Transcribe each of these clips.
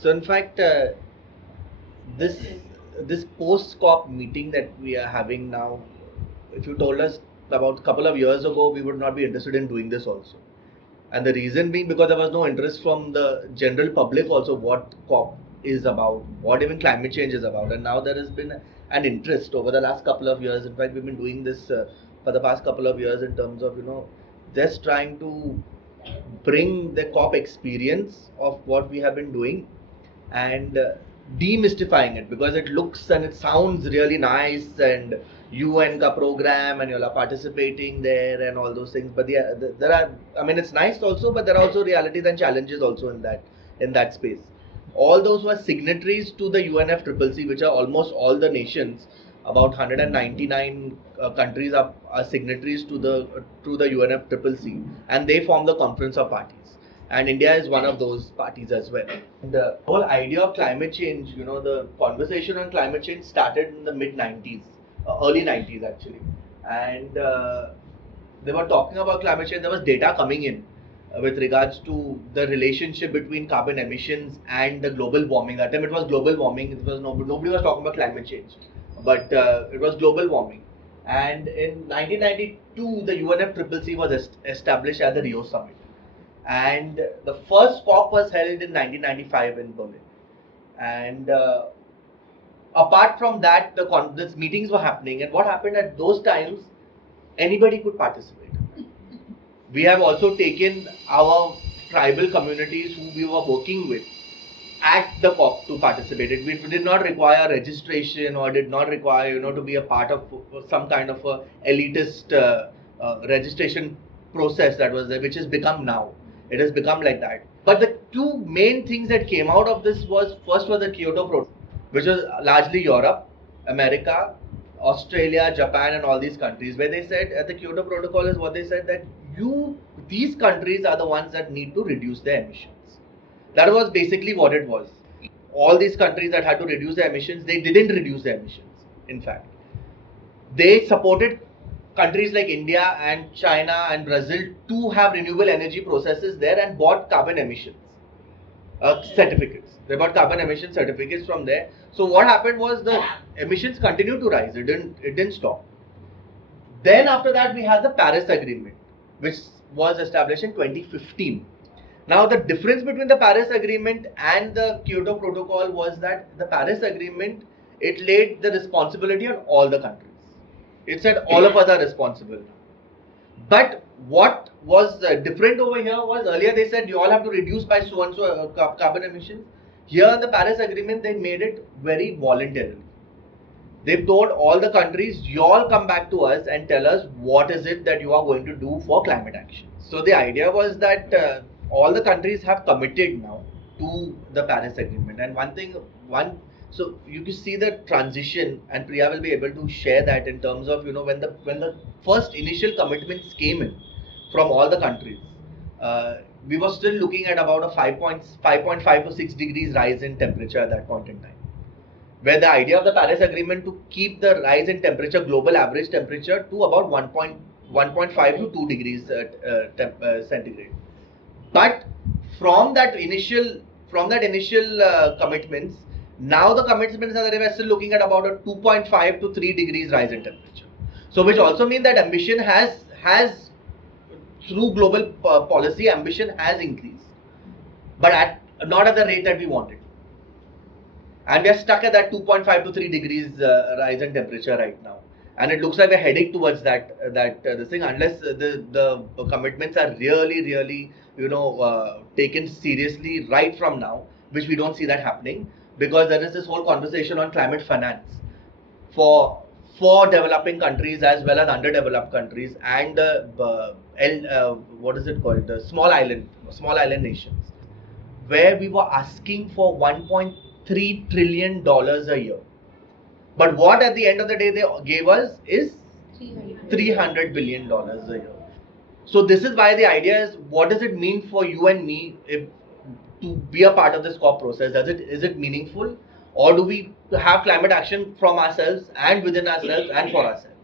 So in fact, this post-COP meeting that we are having now, if you told us about a couple of years ago, we would not be interested in doing this also. And the reason being because there was no interest from the general public also what COP is about, what even climate change is about. And now there has been an interest over the last couple of years. In fact, we've been doing this for the past couple of years in terms of, just trying to bring the COP experience of what we have been doing and demystifying it, because it looks and it sounds really nice and UN ka program and you are participating there and all those things, but there are, I mean, it's nice also, but there are also realities and challenges also in that space. All those who are signatories to the UNFCCC, which are almost all the nations, about 199 countries are signatories to the UNFCCC, and they form the Conference of Parties. And India is one of those parties as well. The whole idea of climate change, the conversation on climate change started in the mid-90s, early 90s actually. And they were talking about climate change. There was data coming in with regards to the relationship between carbon emissions and the global warming. At the time it was global warming. It was nobody was talking about climate change, but it was global warming. And in 1992, the UNFCCC was established at the Rio Summit. And the first COP was held in 1995 in Berlin. And apart from that, these meetings were happening. And what happened at those times, anybody could participate. We have also taken our tribal communities who we were working with at the COP to participate. We did not require registration or did not require, to be a part of some kind of a elitist registration process that was there, which has become now. It has become like that. But the two main things that came out of this was, first was the Kyoto Protocol, which was largely Europe, America, Australia, Japan and all these countries, where they said at the Kyoto Protocol is what they said, that these countries are the ones that need to reduce their emissions. That was basically what it was. All these countries that had to reduce their emissions, they didn't reduce their emissions. In fact, they supported countries like India and China and Brazil to have renewable energy processes there and bought carbon emissions certificates. They bought carbon emission certificates from there. So what happened was the emissions continued to rise. It didn't stop. Then after that we had the Paris Agreement, which was established in 2015. Now the difference between the Paris Agreement and the Kyoto Protocol was that the Paris Agreement, it laid the responsibility on all the countries. It said all of us are responsible. But what was different over here was, earlier they said you all have to reduce by so and so carbon emissions. Here in the Paris Agreement they made it very voluntarily. They've told all the countries, you all come back to us and tell us what is it that you are going to do for climate action. So the idea was that all the countries have committed now to the Paris Agreement. And so you can see the transition, and Priya will be able to share that in terms of, when the first initial commitments came in from all the countries, we were still looking at about a 5.5 to 6 degrees rise in temperature at that point in time. Where the idea of the Paris Agreement to keep the rise in temperature, global average temperature, to about 1.5 to 2 degrees centigrade. But from that initial commitments, now the commitments are that we are still looking at about a 2.5 to 3 degrees rise in temperature. So which also means that ambition has through global policy, ambition has increased, but not at the rate that we wanted. And we are stuck at that 2.5 to 3 degrees rise in temperature right now. And it looks like we're heading towards this thing, unless the commitments are really, taken seriously right from now, which we don't see that happening, because there is this whole conversation on climate finance for developing countries as well as underdeveloped countries and the small island nations, where we were asking for $1.3 trillion a year. But what at the end of the day they gave us is $300 billion a year. So this is why the idea is, what does it mean for you and me to be a part of this COP process? Is it meaningful, or do we have climate action from ourselves and within ourselves and for ourselves?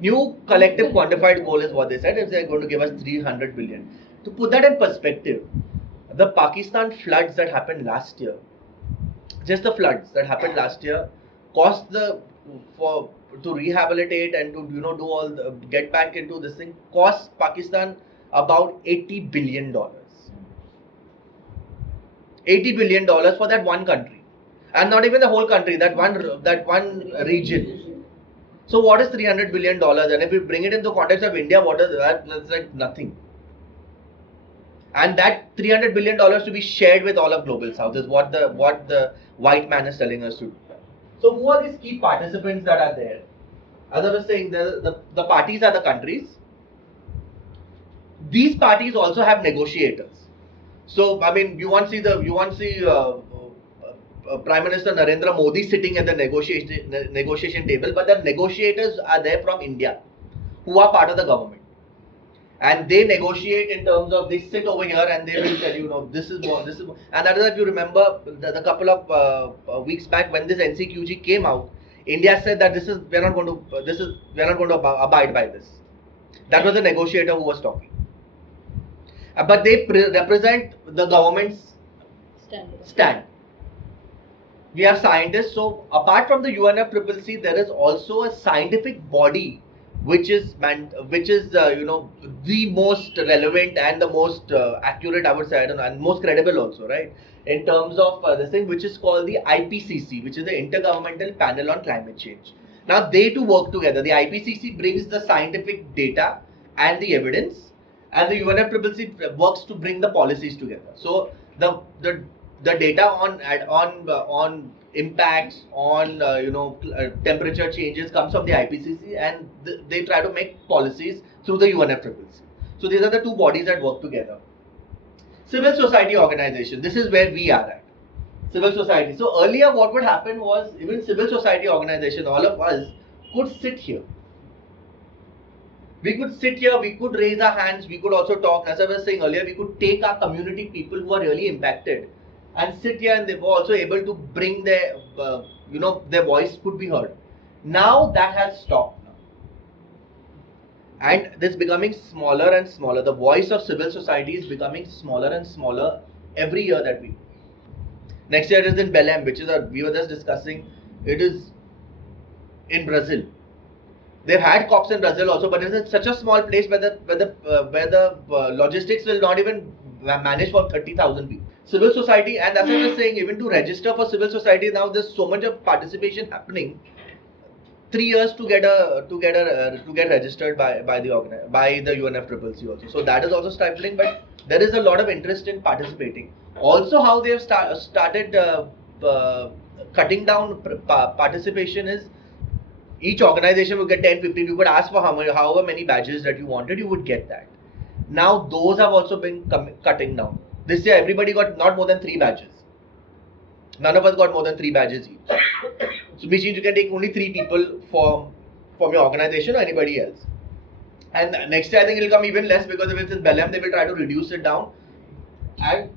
New collective quantified goal is what they said, if they're going to give us 300 billion. To put that in perspective, the Pakistan floods that happened last year, just the floods that happened last year, cost to rehabilitate and to do all get back into this thing, cost Pakistan about $80 billion. $80 billion for that one country, and not even the whole country, that one region. So what is $300 billion? And if we bring it into context of India, what is that? That's like nothing. And that $300 billion to be shared with all of global South is what the white man is telling us to do. So who are these key participants that are there? As I was saying, the parties are the countries. These parties also have negotiators. So I mean, you won't see Prime Minister Narendra Modi sitting at the negotiation table, but the negotiators are there from India, who are part of the government, and they negotiate in terms of, they sit over here and they will tell you, this is what, and that is, if you remember the couple of weeks back when this NCQG came out, India said that we are not going to abide by this. That was the negotiator who was talking. But they represent the government's stand. We have scientists. So apart from the UNFCCC, there is also a scientific body which is the most relevant and the most accurate, I would say, and most credible also, right? In terms of this thing, which is called the IPCC, which is the Intergovernmental Panel on Climate Change. Now they two work together. The IPCC brings the scientific data and the evidence, and the UNFCCC works to bring the policies together. So the data on impacts on temperature changes comes from the IPCC, and they try to make policies through the UNFCCC. So these are the two bodies that work together. Civil society organization. This is where we are at. Civil society. So earlier, what would happen was, even civil society organization, all of us could sit here. We could sit here, we could raise our hands, we could also talk. As I was saying earlier, we could take our community people who are really impacted and sit here, and they were also able to bring their, their voice could be heard. Now that has stopped now. And this is becoming smaller and smaller. The voice of civil society is becoming smaller and smaller every year that we go. Next year is in Belém, which is we were just discussing. It is in Brazil. They've had COPs in Brazil also, but it's such a small place where the logistics will not even manage for 30,000 people. Civil society, and that's what I was saying, even to register for civil society now, there's so much of participation happening. 3 years to get registered by the UNFCCC also. So that is also stifling, but there is a lot of interest in participating. Also, how they have started cutting down participation is, each organization would get 10, 15. You could ask for however many badges that you wanted, you would get that. Now those have also been cutting down. This year everybody got not more than 3 badges. None of us got more than 3 badges each. So which means you can take only 3 people from your organization or anybody else. And next year I think it will come even less, because if it's in Belém, they will try to reduce it down and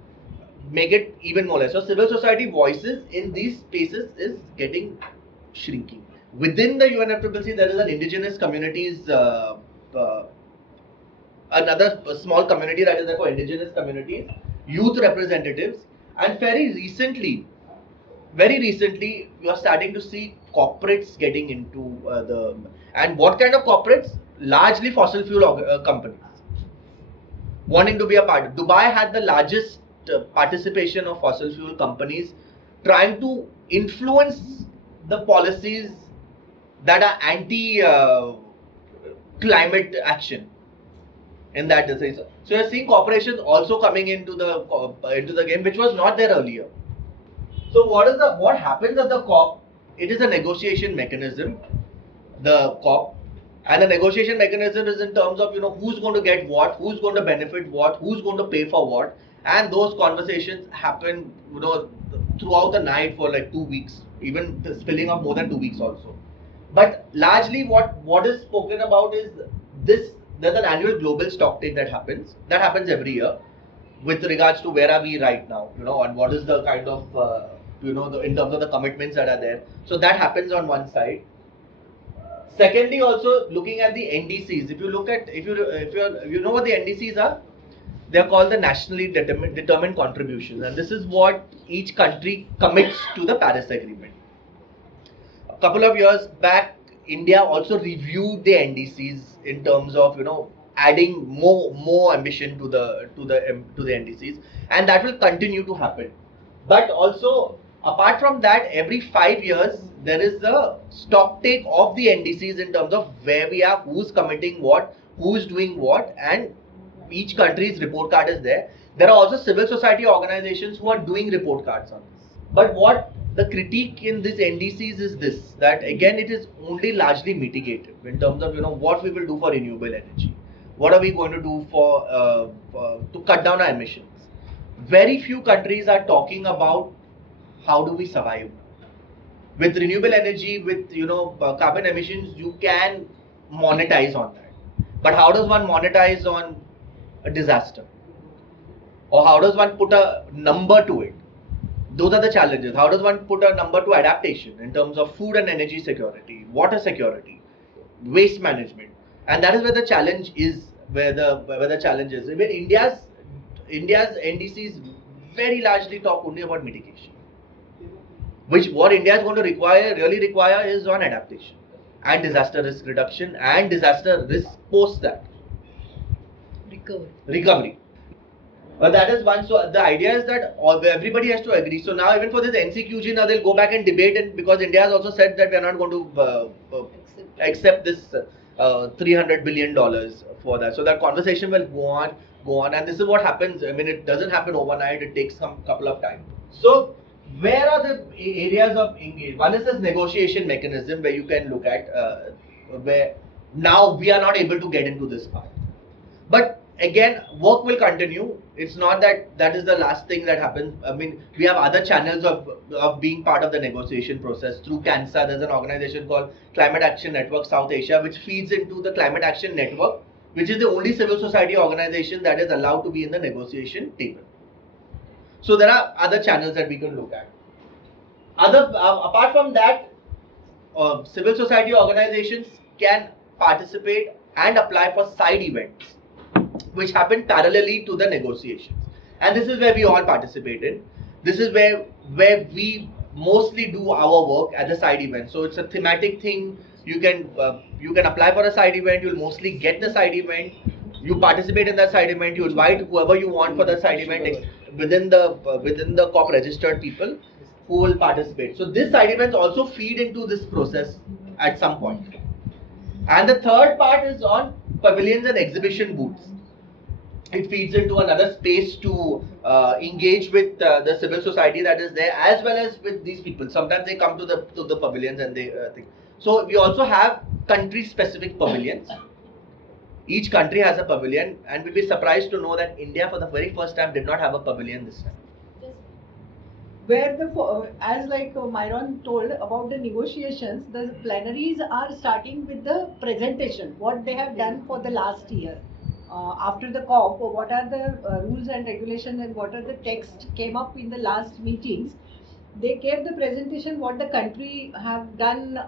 make it even more less. So civil society voices in these spaces is getting shrinking. Within the UNFCCC, there is an indigenous communities, another small community that is there for indigenous communities, youth representatives, and very recently, we are starting to see corporates getting into and what kind of corporates? Largely fossil fuel companies wanting to be a part. Dubai had the largest participation of fossil fuel companies trying to influence the policies that are anti-climate action in that sense. So you're seeing corporations also coming into the game, which was not there earlier. So what happens at the COP? It is a negotiation mechanism, the COP, and the negotiation mechanism is in terms of who's going to get what, who's going to benefit what, who's going to pay for what, and those conversations happen throughout the night for like 2 weeks, even spilling up more than 2 weeks also. But largely what is spoken about is this. There's an annual global stocktake that happens every year with regards to where are we right now, and what is the kind of in terms of the commitments that are there. So that happens on one side. Secondly, also looking at the NDCs. If you know what the NDCs are, They are called the nationally determined contributions, and this is what each country commits to the Paris Agreement. A couple of years back, India also reviewed the NDCs in terms of adding more ambition to the NDCs, and that will continue to happen. But also, apart from that, every 5 years there is a stock take of the NDCs in terms of where we are, who's committing what, who's doing what, and each country's report card is there. There are also civil society organizations who are doing report cards on this. But what the critique in this NDCs is this, that again it is only largely mitigative in terms of what we will do for renewable energy, what are we going to do for to cut down our emissions. Very few countries are talking about how do we survive. With renewable energy, with carbon emissions, you can monetize on that. But how does one monetize on a disaster? Or how does one put a number to it? Those are the challenges. How does one put a number to adaptation in terms of food and energy security, water security, waste management? And that is where the challenge is. Where the challenge is. Even India's NDCs very largely talk only about mitigation. Which what India is going to really require is on adaptation and disaster risk reduction and disaster risk post that. Recovery. But that is one. So the idea is that everybody has to agree. So now even for this NCQG, now they'll go back and debate, and because India has also said that we are not going to accept this $300 billion for that. So that conversation will go on, and this is what happens. I mean, it doesn't happen overnight. It takes some couple of time. So where are the areas of engagement? One is this negotiation mechanism where you can look at where now we are not able to get into this part. But again, work will continue. It's not that is the last thing that happens. I mean, we have other channels of being part of the negotiation process. Through CANSA, there's an organization called Climate Action Network South Asia, which feeds into the Climate Action Network, which is the only civil society organization that is allowed to be in the negotiation table. So there are other channels that we can look at. Apart from that, civil society organizations can participate and apply for side events, which happen parallelly to the negotiations. And this is where we all participate in. This is where we mostly do our work at the side event. So it's a thematic thing. You can apply for a side event. You'll mostly get the side event. You participate in that side event. You invite whoever you want for the side event within the COP registered people who will participate. So these side events also feed into this process at some point. And the third part is on pavilions and exhibition booths. It feeds into another space to engage with the civil society that is there, as well as with these people. Sometimes they come to the pavilions and they think. So we also have country-specific pavilions. Each country has a pavilion, and we'll be surprised to know that India, for the very first time, did not have a pavilion this time. Where as like Myron told about the negotiations, the plenaries are starting with the presentation, what they have done for the last year. After the COP, what are the rules and regulations and what are the text came up in the last meetings. They gave the presentation what the country have done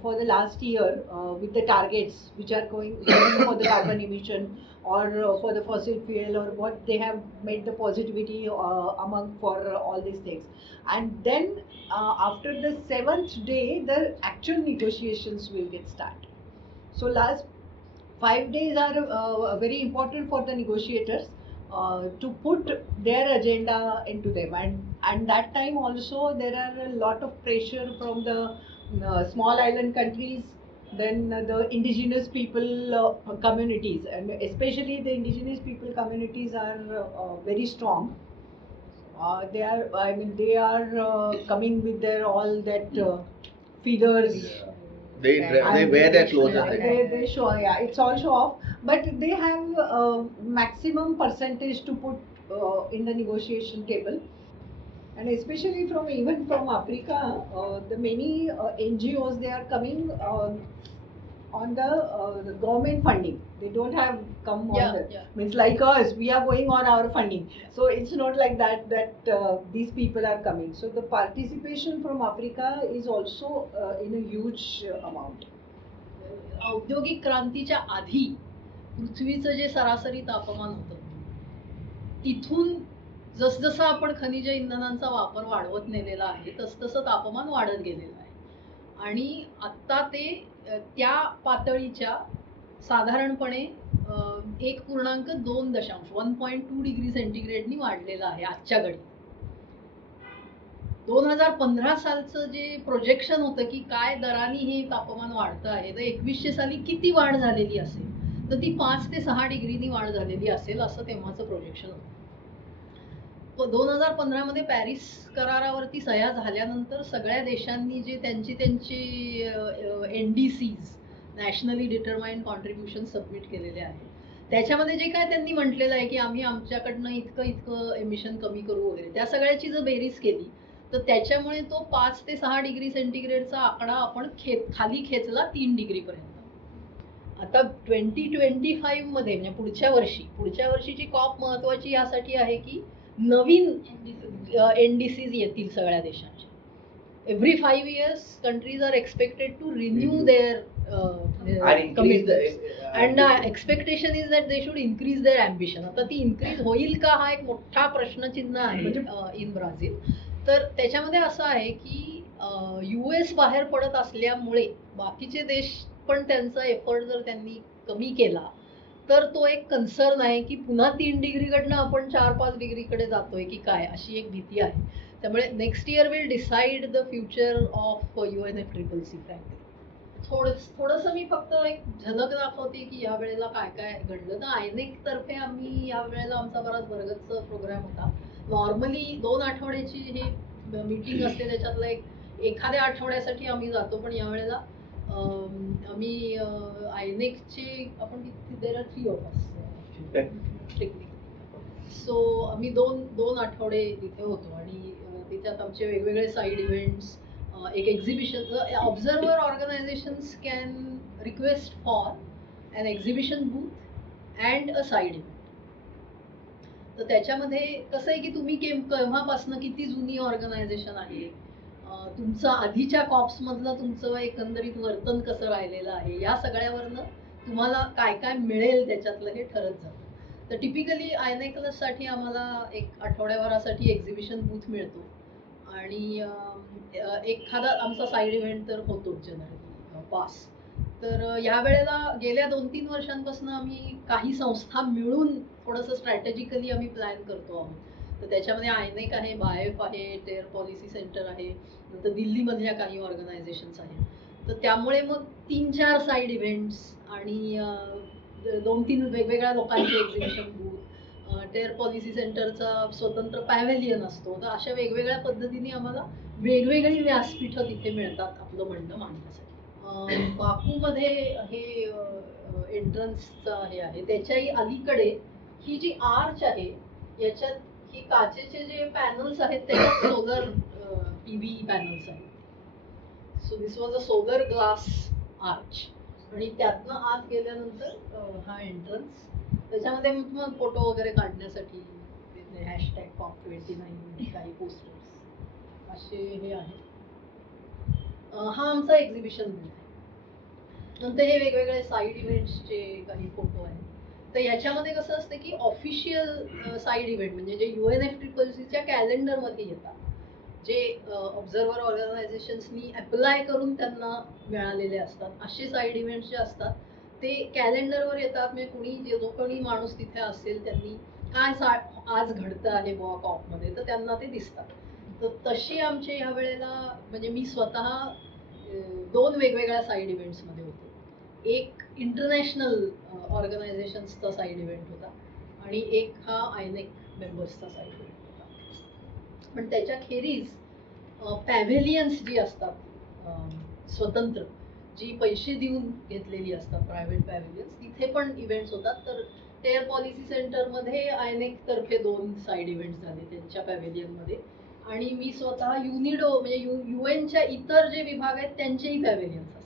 for the last year with the targets which are going for the carbon emission or for the fossil fuel, or what they have made the positivity among for all these things. And then after the 7th day, the actual negotiations will get started. So last 5 days are very important for the negotiators to put their agenda into them, and that time also there are a lot of pressure from the small island countries, then the indigenous people communities, and especially the indigenous people communities are very strong. They are coming with their all that feathers. Yeah. They wear their clothes. They show, yeah, it's all show off, but they have maximum percentage to put in the negotiation table. And especially even from Africa, the many NGOs, they are coming on the government funding. They don't have come on means like us, we are going on our funding. So it's not like that these people are coming. So the participation from Africa is also in a huge amount. औद्योगिक क्रांतीच्या आधी पृथ्वीचं जे सरासरी तापमान होतं तिथून जसजसं आपण खनिज इंधनांचा वापर वाढवत नेलेला आहे तसतसं तापमान वाढत गेलेलं आहे आणि आत्ता ते त्या पातळीच्या साधारणपणे 1.2 1.2 डिग्री सेंटीग्रेडनी वाढलेलं आहे आजच्या घडी. 2015 सालचं जे प्रोजेक्शन होतं की काय दराने हे तापमान वाढतं आहे तर 2100 साली किती वाढ झालेली असेल तर ती 5 ते 6 डिग्रीनी वाढ झालेली असेल असं तेव्हाचं प्रोजेक्शन होतं. 2015 मध्ये पॅरिस करारावरती सह्या झाल्यानंतर सगळ्या देशांनी जे त्यांची NDCs nationally determined contribution submit केलेले आहे त्याच्यामध्ये जे काय त्यांनी म्हटलेलं आहे की आम्ही आमच्याकडनं इतकं एमिशन कमी करू वगैरे त्या सगळ्याची जर बेरीज केली तर त्याच्यामुळे तो 5 ते 6 डिग्री सेंटीग्रेडचा आकडा आपण खाली खेचला 3 डिग्रीपर्यंत. आता 2025 मध्ये म्हणजे पुढच्या वर्षीची कॉप महत्वाची यासाठी आहे की नवीन NDCs येतील सगळ्या देशांच्या. Every 5 years countries are expected to renew their commitments and expectation is that they should increase their ambition. आता ती इन्क्रीज होईल का हा एक मोठा प्रश्नचिन्ह आहे इन ब्राझील. तर त्याच्यामध्ये असं आहे की US बाहेर पडत असल्यामुळे बाकीचे देश पण त्यांचा एफर्ट जर त्यांनी कमी केला तर तो एक कन्सर्न आहे की पुन्हा 3 डिग्रीकडनं आपण 4-5 डिग्रीकडे जातोय की काय अशी एक भीती आहे. त्यामुळे next year will decide the future of UNFCCC frankly. थोडंसं मी फक्त एक झलक दाखवते की या वेळेला काय काय घडलं. तर INEC तर्फे आम्ही या वेळेला आमचा बराच बरगतचा प्रोग्राम होता. नॉर्मली 2 आठवड्याची ही मीटिंग असते त्याच्यातलं एखाद्या आठवड्यासाठी आम्ही जातो पण यावेळेला आम्ही INECचे आपण देर आर 3 of us सो आम्ही दोन आठवडे तिथे होतो आणि त्याच्यात आमचे वेगवेगळे साईड इव्हेंट्स एक exhibition. Observer organisations can request for on exhibition booth and a side event. तर त्याच्यामध्ये कसं आहे की तुम्ही केव्हापासनं किती जुनी ऑर्गनायझेशन आहे तुमचं आधीच्या कॉप्स मधलं तुमचं एकंदरीत वर्तन कसं राहिलेलं आहे या सगळ्यावरनं तुम्हाला काय काय मिळेल त्याच्यातलं हे ठरत जातं. तर टिपिकली INEC साठी आम्हाला एक आठवड्याभरासाठी एक्झिबिशन बूथ मिळतो आणि एखादा आमचा साईड इव्हेंट तर होतोच जनरली पास. तर या वेळेला गेल्या 2-3 वर्षांपासून आम्ही काही संस्था मिळून थोडंसं स्ट्रॅटेजिकली आम्ही प्लॅन करतो आहोत. तर त्याच्यामध्ये INEC आहे, बायफ आहे, टेअर पॉलिसी सेंटर आहे, नंतर दिल्लीमधल्या काही ऑर्गनायझेशन्स आहेत. तर त्यामुळे मग 3-4 साईड इव्हेंट्स आणि 2-3 वेगवेगळ्या लोकांचे एक्झिबिशन बूथ, टेअर पॉलिसी सेंटरचा स्वतंत्र पॅव्हेलियन असतो. तर अशा वेगवेगळ्या पद्धतीने आम्हाला वेगवेगळी व्यासपीठं तिथे मिळतात आपलं म्हणणं मांडण्यासाठी. बाकूमध्ये हे एंट्रन्सचं हे आहे. त्याच्याही अलीकडे ही जी आर्च आहे याच्यात ही काचेचे जे पॅनल्स आहेत त्याच्यात सोलर PV पॅनल्स आहेत. So this was a solar glass arch आणि त्यातनं आत गेल्यानंतर हा एंट्रन्स. त्याच्यामध्ये मग फोटो वगैरे काढण्यासाठी हॅशटॅग #COP29 काही पोस्टर्स असे हे आहे. हा आमचा एक्झिबिशन बूथ आहे. नंतर हे वेगवेगळे साईड इव्हेंट्सचे काही फोटो आहेत. तर याच्यामध्ये कसं असतं की ऑफिशियल साईड इव्हेंट म्हणजे जे UNFCCCच्या कॅलेंडरमध्ये येतात जे ऑब्झर्वर ऑर्गनायझेशन्सनी अप्लाय करून त्यांना मिळालेले असतात असे साईड इव्हेंट्स जे असतात ते कॅलेंडरवर येतात. म्हणजे जो कोणी माणूस तिथे असेल त्यांनी काय आज घडतं आहे बुवा कॉपमध्ये तर त्यांना ते दिसतात. तर तशी आमचे ह्या वेळेला म्हणजे मी स्वतः 2 वेगवेगळ्या साईड इव्हेंट्समध्ये होते. एक इंटरनॅशनल ऑर्गनायझेशन्सचा साईड इव्हेंट होता आणि एक हा INEC मेंबर्सचा साईड इव्हेंट होता. पण त्याच्या खेरीज पॅव्हेलियन्स जी असतात स्वतंत्र जी पैसे देऊन घेतलेली असतात प्रायव्हेट पॅव्हेलियन्स तिथे पण इव्हेंट्स होतात. तर टेअर पॉलिसी सेंटरमध्ये INEC तर्फे 2 साईड इव्हेंट्स झाले त्यांच्या पॅव्हेलियनमध्ये आणि मी स्वतः युनिडो म्हणजे UN इतर जे विभाग आहेत त्यांचेही पॅव्हेलियन्स असतात.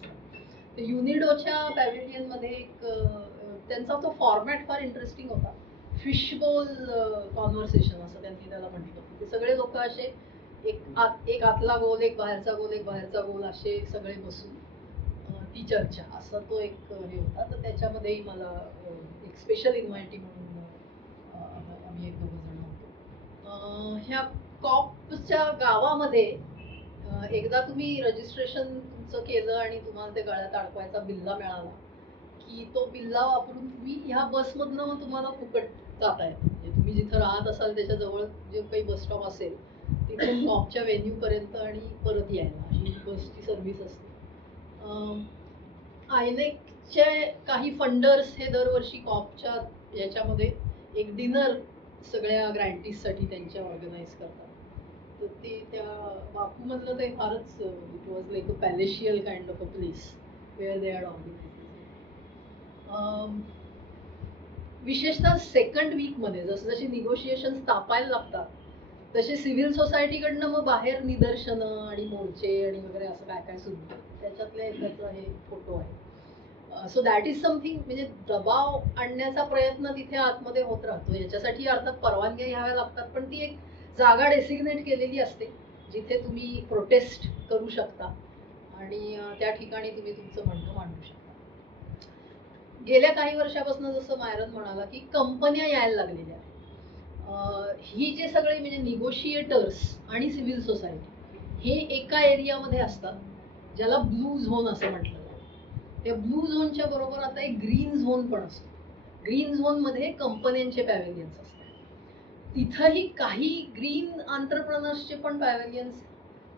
तर युनिडोच्या पॅव्हेलियनमध्ये एक त्यांचा तो फॉर्मॅट फार इंटरेस्टिंग होता. फिशबोल कॉन्व्हर्सेशन असं त्यांनी त्याला म्हटलं. ते सगळे लोक असे एक आतला गोल एक बाहेरचा गोल एक बाहेरचा गोल असे सगळे बसून ती चर्चा असा तो एक हे होता. तर त्याच्यामध्येही मला एक स्पेशल इन्व्हायटी म्हणून आम्ही एक 2 जण ह्या कॉपच्या गावामध्ये एकदा तुम्ही रजिस्ट्रेशन तुमचं केलं आणि तुम्हाला ते गळ्यात अडकवायचा बिल्ला मिळाला की तो बिल्ला वापरून तुम्ही ह्या बसमधनं मग तुम्हाला फुकट जाता येतं. म्हणजे तुम्ही जिथं राहत असाल त्याच्या जवळ जे काही बस स्टॉप असेल तिथून कॉपच्या व्हेन्यू पर्यंत आणि परत यायला अशी बसची सर्व्हिस असते. आयनेकचे काही फंडर्स हे दरवर्षी कॉपच्या याच्यामध्ये एक डिनर सगळ्या ग्रँटीजसाठी त्यांच्या ऑर्गनाईज करतात. तर ते त्या बाकूमधलं ते फारच it was like a palatial kind of a place where they had organise. विशेषतः सेकंड वीकमध्ये जसं जशी निगोशिएशन तापायला लागतात तसे सिव्हिल सोसायटीकडनं मग बाहेर निदर्शनं आणि मोर्चे आणि वगैरे असं काय काय सुरू होतं. त्याच्यातल्या एकाचा हे फोटो आहे. So that is something. म्हणजे दबाव आणण्याचा प्रयत्न तिथे आतमध्ये होत राहतो. याच्यासाठी अर्थात परवानग्या घ्याव्या लागतात, पण ती एक जागा डेसिग्नेट केलेली असते जिथे तुम्ही प्रोटेस्ट करू शकता आणि त्या ठिकाणी तुम्ही तुमचं म्हणणं मांडू शकता. गेल्या काही वर्षापासून जसं मायरन म्हणाला की कंपन्या यायला लागलेल्या आहेत. ही जे सगळे म्हणजे निगोशिएटर्स आणि सिव्हिल सोसायटी हे एका एरियामध्ये असतात ज्याला ब्लू झोन असं म्हटलं जातं. त्या ब्लू झोनच्या बरोबर आता एक ग्रीन झोन पण असतो. ग्रीन झोनमध्ये कंपन्यांचे पॅव्हेलियन्स असतात. तिथंही काही ग्रीन आंतरप्रनर्सचे पण पॅव्हेलियन्स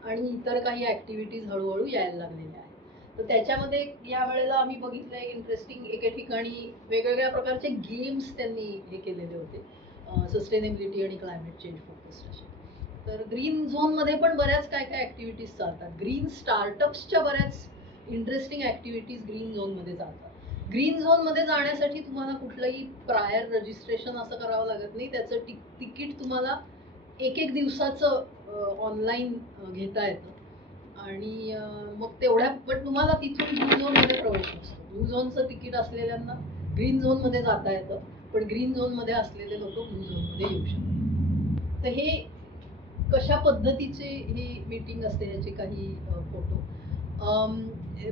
आणि इतर काही ॲक्टिव्हिटीज हळूहळू यायला लागलेल्या आहेत. तर त्याच्यामध्ये या वेळेला आम्ही बघितलं एक इंटरेस्टिंग एके ठिकाणी वेगवेगळ्या प्रकारचे गेम्स त्यांनी हे केलेले होते सस्टेनेबिलिटी आणि क्लायमेट चेंज फोकस्ड असे. तर ग्रीन झोनमध्ये पण बऱ्याच काय काय ॲक्टिव्हिटीज चालतात. ग्रीन स्टार्टअप्सच्या बऱ्याच इंटरेस्टिंग ॲक्टिव्हिटीज ग्रीन झोनमध्ये चालतात. ग्रीन झोनमध्ये जाण्यासाठी तुम्हाला कुठलंही प्रायर रजिस्ट्रेशन असं करावं लागत नाही. त्याचं तिकीट तुम्हाला एक दिवसाचं ऑनलाईन घेता येतं आणि मग तेवढ्या पण तुम्हाला तिथून ब्लू झोनमध्ये प्रवेश नसतो. ब्लू झोनचं तिकीट असलेल्यांना ग्रीन झोनमध्ये जाता येतं, पण ग्रीन झोनमध्ये असलेले लोक ब्लू झोनमध्ये येऊ शकतात. तर हे कशा पद्धतीचे ही मीटिंग असते याचे काही फोटो.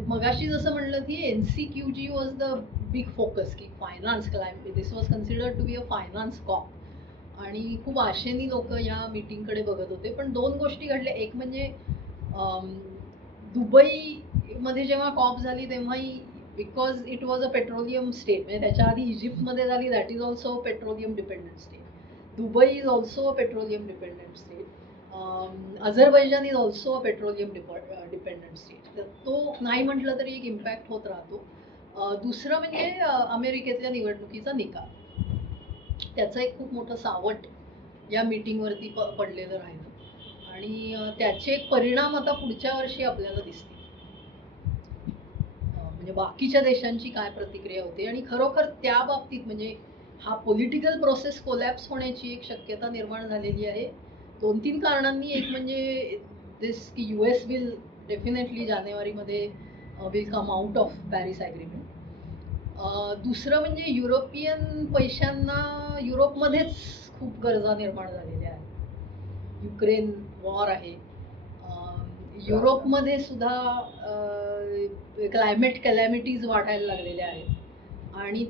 मगाशी जसं म्हणलं की NCQG was the big focus की finance climate this was considered to be a finance COP आणि खूप आशेने लोक या मीटिंगकडे बघत होते. पण दोन गोष्टी घडल्या. एक म्हणजे दुबईमध्ये जेव्हा कॉप झाली तेव्हाही because it was a petroleum state म्हणजे त्याच्या आधी इजिप्तमध्ये झाली that is also petroleum dependent state. Dubai is also a petroleum dependent state. Azerbaijan is also a petroleum dependent state. तर तो नाही म्हटलं तरी एक इम्पॅक्ट होत राहतो. दुसरं म्हणजे अमेरिकेतल्या निवडणुकीचा निकाल. त्याचं एक खूप मोठं सावट या मीटिंगवरती पडलेलं राहिलं आणि त्याचे परिणाम आता पुढच्या वर्षी आपल्याला दिसतील. म्हणजे बाकीच्या देशांची काय प्रतिक्रिया होते आणि खरोखर त्या बाबतीत म्हणजे हा पॉलिटिकल प्रोसेस कोलॅप्स होण्याची एक शक्यता निर्माण झालेली आहे 2-3 कारणांनी. एक म्हणजे दिस की US विल डेफिनेटली जानेवारीमध्ये will come out of Paris agreement. दुसरं म्हणजे युरोपियन पैशांना युरोपमध्येच खूप गरजा निर्माण झालेल्या आहेत. युक्रेन वॉर आहे. युरोपमध्ये सुद्धा क्लायमेट कॅलॅमिटीज वाढायला लागलेल्या आहेत आणि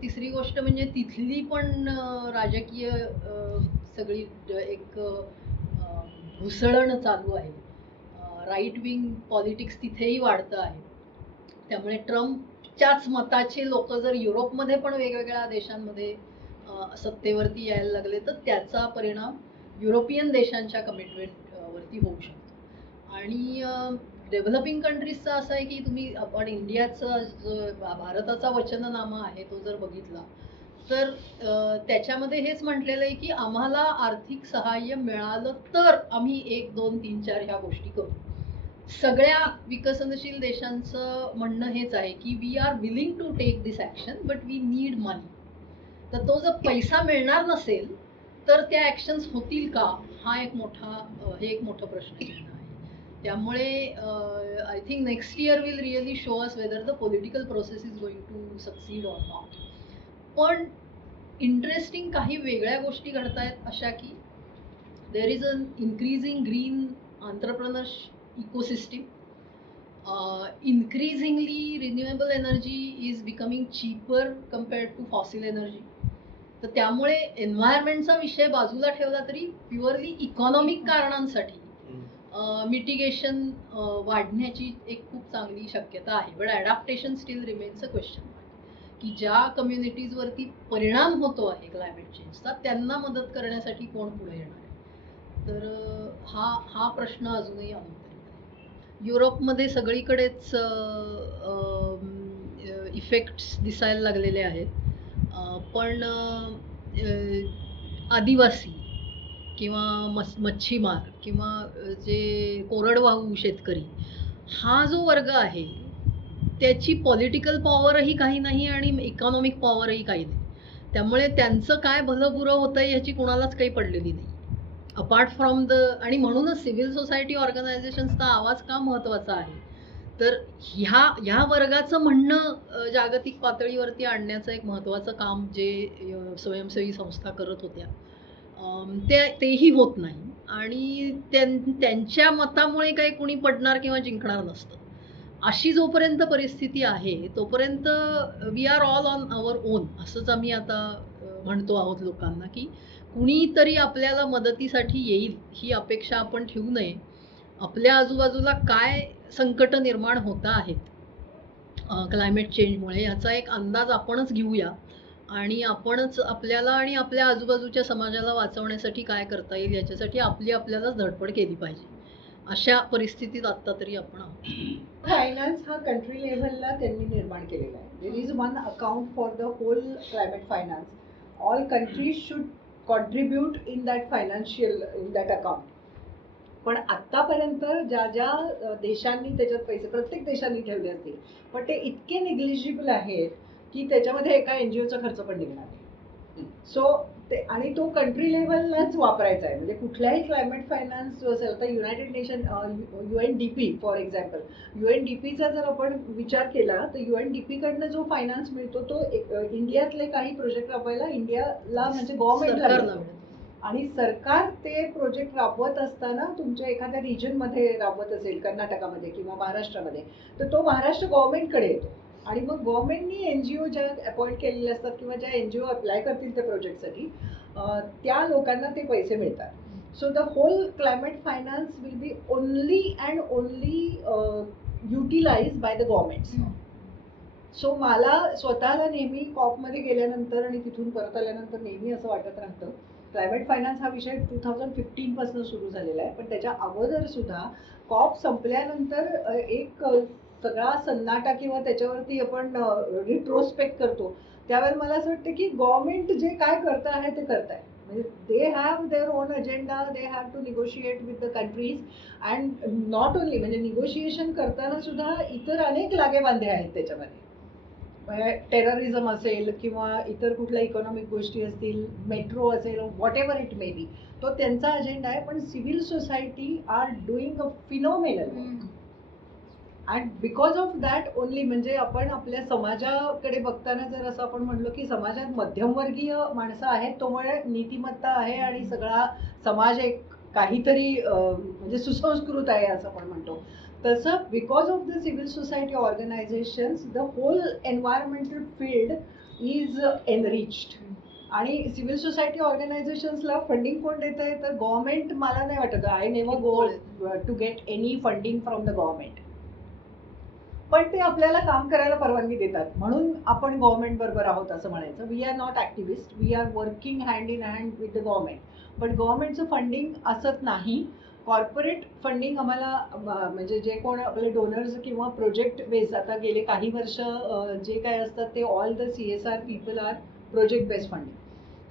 तिसरी गोष्ट म्हणजे तिथली पण राजकीय सगळी एक घुसळण चालू आहे. राईट विंग पॉलिटिक्स तिथेही वाढतं आहे. त्यामुळे ट्रम्पच्याच मताचे लोक जर युरोपमध्ये पण वेगवेगळ्या देशांमध्ये सत्तेवरती यायला लागले तर त्याचा परिणाम युरोपियन देशांच्या कमिटमेंटवरती होऊ शकतो. आणि डेव्हलपिंग कंट्रीजचा असं आहे की तुम्ही आपण इंडियाचं जो भारताचा वचननामा आहे तो जर बघितला तर त्याच्यामध्ये हेच म्हटलेलं आहे की आम्हाला आर्थिक सहाय्य मिळालं तर आम्ही 1, 2, 3, 4 ह्या गोष्टी करू. सगळ्या विकसनशील देशांचं म्हणणं हेच आहे की we are willing to take this action but we need money. तर तो जर पैसा मिळणार नसेल तर त्या ॲक्शन्स होतील का हा एक मोठं प्रश्नचिन्ह आहे. त्यामुळे I think next year will really show us whether the political process is going to succeed or not. पण इंटरेस्टिंग काही वेगळ्या गोष्टी घडत आहेत अशा की there is an increasing green entrepreneurs ecosystem. Increasingly renewable energy is becoming cheaper compared to fossil energy. तर त्यामुळे एन्व्हायरमेंटचा विषय बाजूला ठेवला तरी प्युअरली इकॉनॉमिक कारणांसाठी मिटिगेशन वाढण्याची एक खूप चांगली शक्यता आहे. But adaptation steel remains a question mark, की ज्या कम्युनिटीजवरती परिणाम होतो आहे क्लायमेट चेंजचा त्यांना मदत करण्यासाठी कोण पुढे येणार आहे. तर हा प्रश्न अजूनही अनुत्तरित. युरोपमध्ये सगळीकडेच इफेक्ट्स दिसायला लागलेले आहेत, पण आदिवासी किंवा मच्छीमार किंवा जे कोरडवाहू शेतकरी हा जो वर्ग आहे त्याची पॉलिटिकल पॉवरही काही नाही आणि इकॉनॉमिक पॉवरही काही नाही. त्यामुळे त्यांचं काय भलं बुरं होतंय याची कोणालाच काही पडलेली नाही अपार्ट फ्रॉम द. आणि म्हणूनच सिव्हिल सोसायटी ऑर्गनायझेशन्सचा आवाज का महत्त्वाचा आहे, तर ह्या वर्गाचं म्हणणं जागतिक पातळीवरती आणण्याचं एक महत्त्वाचं काम जे स्वयंसेवी संस्था करत होत्या तेही होत नाही. आणि त्यांच्या मतामुळे काही कुणी पडणार किंवा जिंकणार नसतं. अशी जोपर्यंत परिस्थिती आहे तोपर्यंत we are all on our own असंच आम्ही आता म्हणतो आहोत लोकांना, की कुणीतरी आपल्याला मदतीसाठी येईल ही अपेक्षा आपण ठेवू नये. आपल्या आजूबाजूला काय संकट निर्माण होत आहेत क्लायमेट चेंजमुळे याचा एक अंदाज आपणच घेऊया आणि आपणच आपल्याला आणि आपल्या आजूबाजूच्या समाजाला वाचवण्यासाठी काय करता येईल याच्यासाठी आपल्यालाच धडपड केली पाहिजे. अशा परिस्थितीत आत्ता तरी आपण आहोत. फायनान्स हा कंट्री लेव्हलला त्यांनी निर्माण केलेला आहे. There is one account for the whole climate finance. All countries should contribute in that financial in that account. पण आत्तापर्यंत ज्या देशांनी त्याच्यात पैसे प्रत्येक देशांनी ठेवले असतील पण ते इतके निग्लिजिबल आहेत की त्याच्यामध्ये एका NGOचा खर्च पण निघणार नाही. सो ते आणि तो कंट्री लेव्हललाच वापरायचा आहे. म्हणजे कुठल्याही क्लायमेट फायनान्स जो असेल तर united nation UNDP for example, UNDPचा जर आपण विचार केला तर UNDP कडनं जो फायनान्स मिळतो तो इंडियातले काही प्रोजेक्ट राबवायला इंडियाला म्हणजे गव्हर्नमेंटला, आणि सरकार ते प्रोजेक्ट राबवत असताना तुमच्या एखाद्या रिजनमध्ये राबवत असेल कर्नाटकामध्ये किंवा महाराष्ट्रामध्ये तर तो महाराष्ट्र गव्हर्नमेंटकडे येतो आणि मग गव्हर्नमेंटनी NGO ज्या अपॉइंट केलेले असतात किंवा ज्या NGO अप्लाय करतील त्या प्रोजेक्टसाठी त्या लोकांना ते पैसे मिळतात. So the whole climate finance will be only and only utilise by the governments. So मला स्वतःला नेहमी कॉपमध्ये गेल्यानंतर आणि तिथून परत आल्यानंतर नेहमी असं वाटत राहतं क्लायमेट फायनान्स हा विषय 2015 पासून सुरू झालेला आहे, पण त्याच्या अगोदर सुद्धा कॉप संपल्यानंतर एक सगळा सन्नाटा किंवा त्याच्यावरती आपण रिट्रोस्पेक्ट करतो त्यावेळेला मला असं वाटतं की गव्हर्नमेंट जे काय करतं आहे ते करत आहे. म्हणजे they have their own agenda, they have to negotiate with the countries and not only म्हणजे निगोशिएशन करताना सुद्धा इतर अनेक लागेबांधे आहेत त्याच्यामध्ये. टेररिझम असेल किंवा इतर कुठल्या इकॉनॉमिक गोष्टी असतील, मेट्रो असेल, whatever it may be, तो त्यांचा अजेंडा आहे. पण civil society are doing a phenomenal and because of that only. म्हणजे आपण आपल्या समाजाकडे बघताना जर असं आपण म्हणलो की समाजात मध्यमवर्गीय माणसं आहेत त्यामुळे नीतिमत्ता आहे आणि सगळा समाज एक काहीतरी म्हणजे सुसंस्कृत आहे असं आपण म्हणतो, तसं because of the civil society organizations the whole environmental field is enriched. आणि सिव्हिल सोसायटी ऑर्गनायझेशन्सला फंडिंग कोण देत आहे तर गव्हर्नमेंट. मला नाही वाटत, I never go to get any funding from the government, पण ते आपल्याला काम करायला परवानगी देतात म्हणून आपण गव्हर्नमेंट बरोबर आहोत असं म्हणायचं. We are not activist, we are working hand in hand with the government. पण गव्हर्नमेंटचं फंडिंग असत नाही. कॉर्पोरेट फंडिंग आम्हाला म्हणजे जे कोण आपले डोनर्स किंवा प्रोजेक्ट बेस्ड, आता गेले काही वर्ष जे काय असतात ते all the CSR people are project based funding.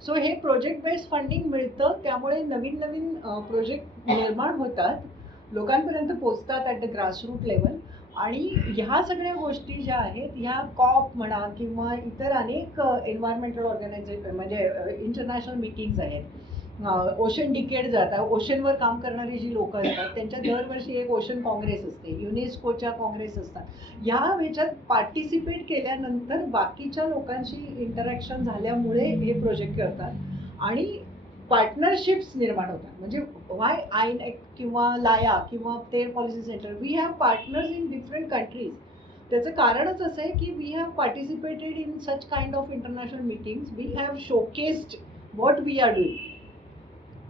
So हे प्रोजेक्ट बेस्ड फंडिंग मिळतं त्यामुळे नवीन नवीन प्रोजेक्ट निर्माण होतात, लोकांपर्यंत पोचतात ॲट द ग्रासरूट लेवल. आणि ह्या सगळ्या गोष्टी ज्या आहेत ह्या कॉप म्हणा किंवा इतर अनेक एन्व्हायरमेंटल ऑर्गनायझेशन म्हणजे इंटरनॅशनल मीटिंग्स आहेत. ओशन डिकेड जातात, ओशनवर काम करणारी जी लोक असतात त्यांच्या दरवर्षी एक ओशन काँग्रेस असते, युनेस्कोच्या काँग्रेस असतात. ह्या ह्याच्यात पार्टिसिपेट केल्यानंतर बाकीच्या लोकांशी इंटरॅक्शन झाल्यामुळे हे प्रोजेक्ट करतात आणि पार्टनरशिप्स निर्माण होतात. म्हणजे वाय INECC किंवा लाया किंवा तेर policy centre, we have partners in different countries. त्याचं कारणच असं आहे की we have participated in such kind of international meetings, we have showcased what we are doing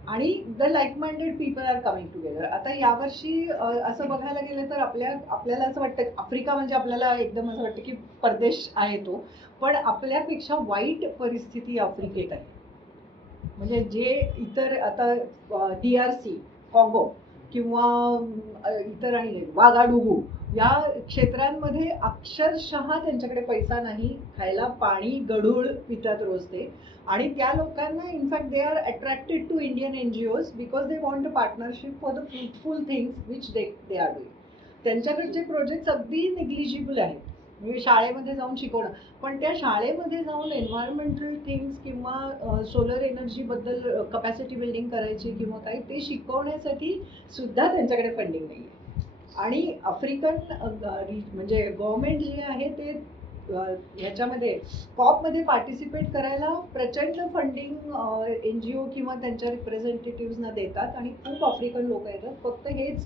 आणि the like minded people are coming together. आता यावर्षी असं बघायला गेलं तर आपल्याला असं वाटतं आफ्रिका म्हणजे आपल्याला एकदम असं वाटतं की परदेश आहे तो, पण आपल्यापेक्षा वाईट परिस्थिती आफ्रिकेत आहे. म्हणजे जे इतर आता DRC काँगो किंवा इतर आणि वागाडुगू या क्षेत्रांमध्ये अक्षरशः त्यांच्याकडे पैसा नाही, खायला पाणी गढूळ पितात रोज ते, आणि त्या लोकांना in fact they are attracted to Indian NGOs because they want a partnership for the fruitful things which they are doing. त्यांच्याकडचे प्रोजेक्ट्स अगदी निग्लिजिबल आहेत, म्हणजे शाळेमध्ये जाऊन शिकवणं, पण त्या शाळेमध्ये जाऊन एन्व्हायरमेंटल थिंग्स किंवा सोलर एनर्जीबद्दल कपॅसिटी बिल्डिंग करायची किंवा काही ते शिकवण्यासाठी सुद्धा त्यांच्याकडे फंडिंग नाही आहे. आणि आफ्रिकन म्हणजे गव्हर्नमेंट जे आहे ते ह्याच्यामध्ये COP पार्टिसिपेट करायला प्रचंड फंडिंग NGO किंवा त्यांच्या रिप्रेझेंटेटिव्हजना देतात आणि खूप आफ्रिकन लोक येतात. फक्त हेच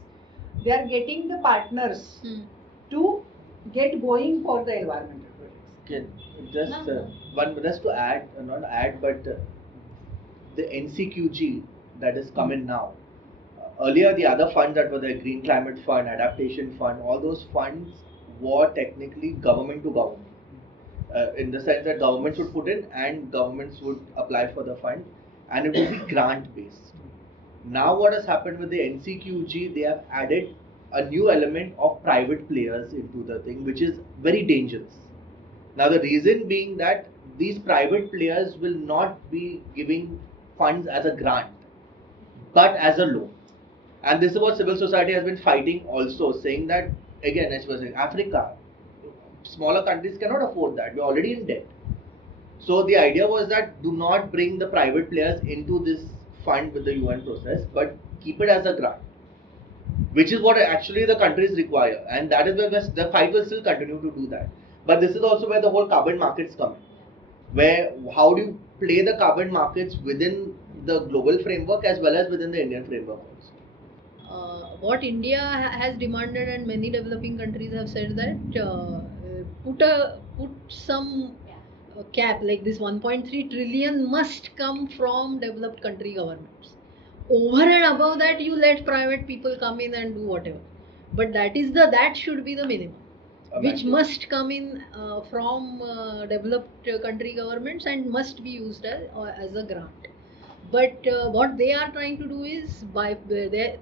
they are getting the partners to get going for the environmental projects. Just to add, not add, but the NCQG that is coming now. Earlier, the other funds that were the Green Climate Fund, Adaptation Fund, all those funds were technically government to government, in the sense that governments would put in and governments would apply for the fund, and it would be grant based. Now, what has happened with the NCQG? They have added a new element of private players into the thing, which is very dangerous. Now the reason being that these private players will not be giving funds as a grant, but as a loan. And this is what civil society has been fighting also, saying that, again, as I was saying, Africa, smaller countries cannot afford that. We're already in debt. So the idea was that do not bring the private players into this fund with the UN process, but keep it as a grant, which is what actually the countries require, and that is where the fight will still continue to do that. But this is also where the whole carbon markets come in, where how do you play the carbon markets within the global framework as well as within the Indian framework also. What India has demanded, and many developing countries have said that put some cap, like this 1.3 trillion must come from developed country governments. Over and above that, you let private people come in and do whatever, but that should be the minimum, which must come in from developed country governments and must be used as a grant. But what they are trying to do is,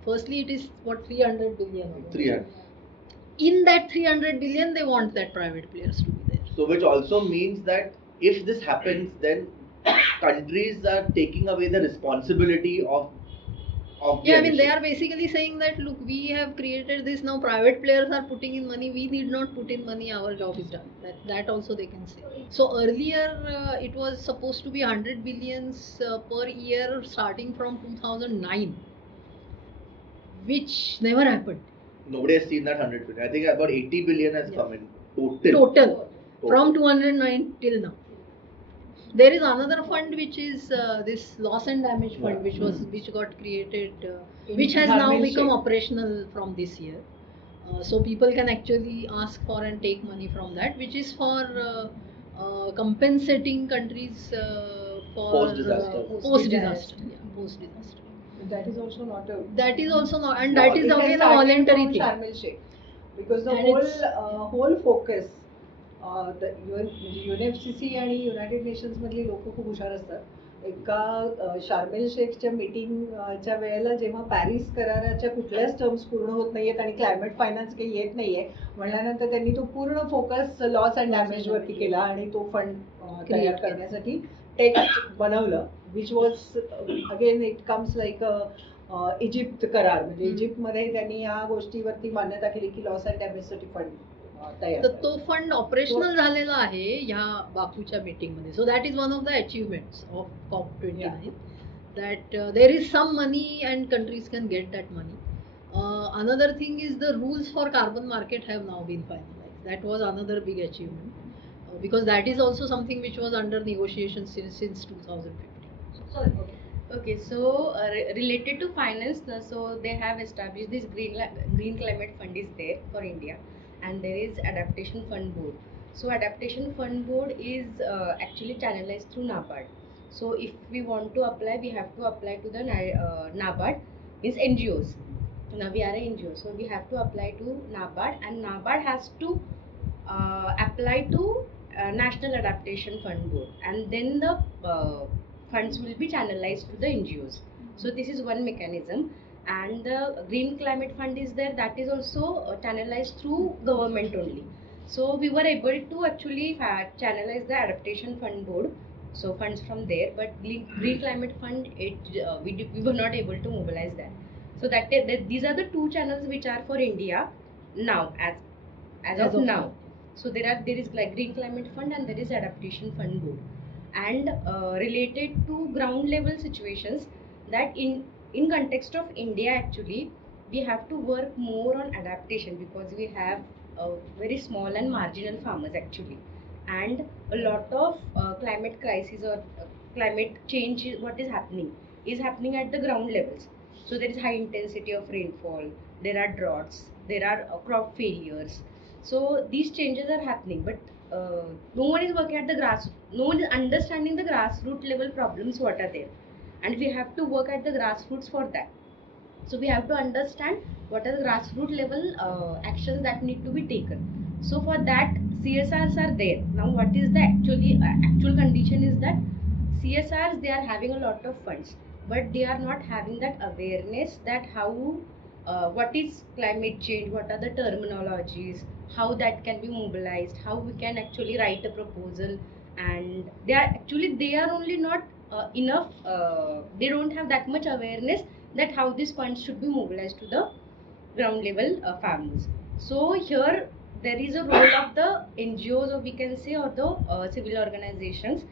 firstly it is what 300 billion. 300. In that 300 billion, they want that private players to be there. So which also means that if this happens, then countries are taking away the responsibility of yeah, I mean, they are basically saying that, look, we have created this, now private players are putting in money, we need not put in money, our job is done. That also they can say. So earlier it was supposed to be 100 billions per year starting from 2009, which never happened. Nobody has seen that 100 billion. I think about 80 billion has come in total from 209 till now. There is another fund which is this loss and damage fund, which got created, which has now become operational from this year. So people can actually ask for and take money from that, which is for compensating countries for post disaster. That is also not a. That is also not, and that is again a voluntary thing. Because the whole focus. UNFCC आणि United nations मधली लोक खूप हुशार असतात. एका शार्मेल शेखच्या मीटिंगच्या वेळेला जेव्हा Paris कराराच्या कुठल्याच टर्म्स पूर्ण होत नाहीयेत आणि क्लायमेट फायनान्स काही येत नाहीये म्हणल्यानंतर त्यांनी तो पूर्ण फोकस लॉस अँड डॅमेज वरती केला आणि तो फंड तयार करण्यासाठी टेक्स्ट बनवलं, which was again it comes like Egypt करार. म्हणजे इजिप्तमध्ये त्यांनी या गोष्टीवरती मान्यता केली की लॉस अँड डॅमेजसाठी फंड. तर तो फंड ऑपरेशनल झालेला आहे ह्या बाकूच्या मीटिंग मध्ये. So that is one of the achievements of COP29, that there is some money and countries can get that money. Another thing is the rules for carbon market have now been finalized. That was another big achievement, because that is also something which was under negotiation since 2015. Sorry. Okay, so related to finance, so they have established this green climate fund is there for India, and there is Adaptation Fund Board. So Adaptation Fund Board is actually channelized through NABARD. So if we want to apply, we have to apply to the NABARD, means NGOs. Now we are an NGO, so we have to apply to NABARD, and NABARD has to apply to National Adaptation Fund Board, and then the funds will be channelized to the NGOs. So this is one mechanism. And the Green Climate Fund is there, that is also channelized through government only. So we were able to actually channelize the Adaptation Fund Board, so funds from there, but Green Climate Fund, we were not able to mobilize that. So these are the two channels which are for India now, as of now. So there is like Green Climate Fund and there is Adaptation Fund Board. And related to ground level situations, that in context of India, actually we have to work more on adaptation, because we have very small and marginal farmers actually, and a lot of climate crisis or climate change, what is happening at the ground levels. So there is high intensity of rainfall, there are droughts, there are crop failures. So these changes are happening, but no one is working at the no one is understanding the grassroots level problems what are there, and we have to work at the grassroots for that. So we have to understand what are the grassroots level actions that need to be taken. So for that, CSRs are there. Now what is the actual condition is that CSRs, they are having a lot of funds, but they are not having that awareness that how what is climate change, what are the terminologies, how that can be mobilized, how we can actually write a proposal, and they are only not enough, they don't have that much awareness that how these funds should be mobilized to the ground level farmers. So here there is a role of the NGOs, or we can say, or the civil organizations,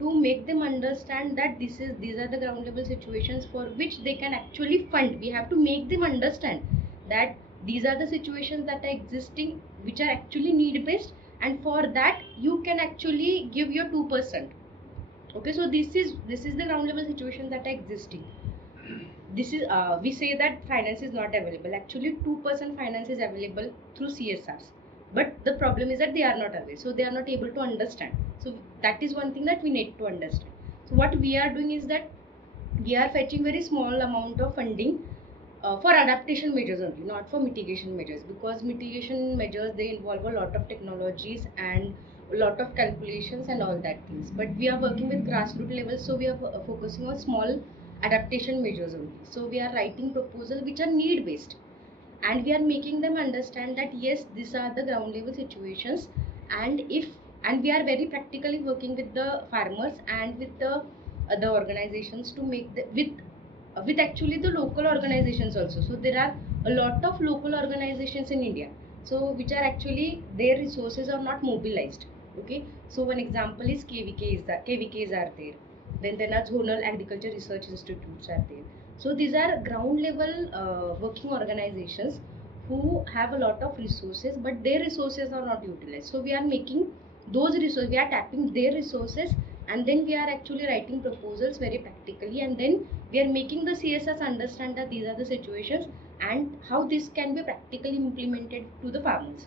to make them understand that these are the ground level situations for which they can actually fund. We have to make them understand that these are the situations that are existing, which are actually need based, and for that you can actually give your 2%. Okay, so this is the ground level situation that are existing. This is we say that finance is not available. Actually 2% finance is available through CSRs, but the problem is that they are not aware, so they are not able to understand. So that is one thing that we need to understand. So what we are doing is that we are fetching very small amount of funding for adaptation measures only, not for mitigation measures, because mitigation measures, they involve a lot of technologies and a lot of calculations and all that things. But we are working with grassroots level, so we are focusing on small adaptation measures only. So we are writing proposals which are need based, and we are making them understand that yes, these are the ground level situations, and we are very practically working with the farmers and with the other organizations to make with actually the local organizations also. So there are a lot of local organizations in India, so which are actually, their resources are not mobilized. Okay, so one example is KVKs are there, then there are zonal agriculture research institutes are there. So these are ground level working organizations who have a lot of resources, but their resources are not utilized. So we are making those resources, we are tapping their resources, and then we are actually writing proposals very practically, and then we are making the CSS understand that these are the situations and how this can be practically implemented to the farmers.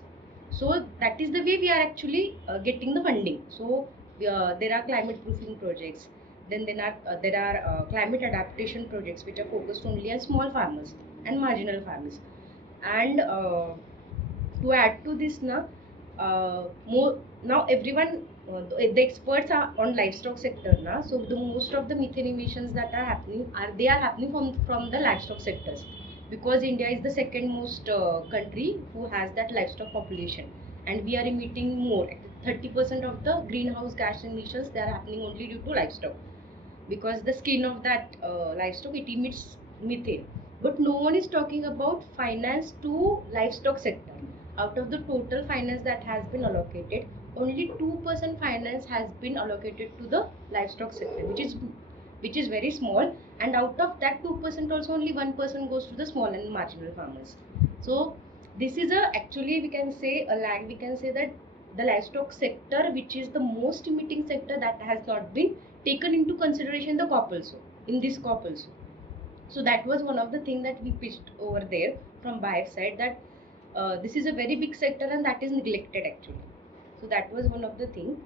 So that is the way we are actually getting the funding. So there are climate proofing projects, then there are climate adaptation projects which are focused only on small farmers and marginal farmers. And to add to this now everyone, the experts are on livestock sector now. So the most of the methane emissions that are happening from the livestock sectors, because India is the second most country who has that livestock population, and we are emitting more. 30% of the greenhouse gas emissions, they are happening only due to livestock, because the skin of that livestock, it emits methane. But no one is talking about finance to livestock sector. Out of the total finance that has been allocated, only 2% finance has been allocated to the livestock sector, which is very small. And out of that 2% also, only 1% goes to the small and marginal farmers. So this is actually, we can say, a lag. We can say that the livestock sector, which is the most emitting sector, that has not been taken into consideration in the COP also, in this COP also. So that was one of the things that we pitched over there from BIF side, that this is a very big sector and that is neglected actually. So that was one of the things.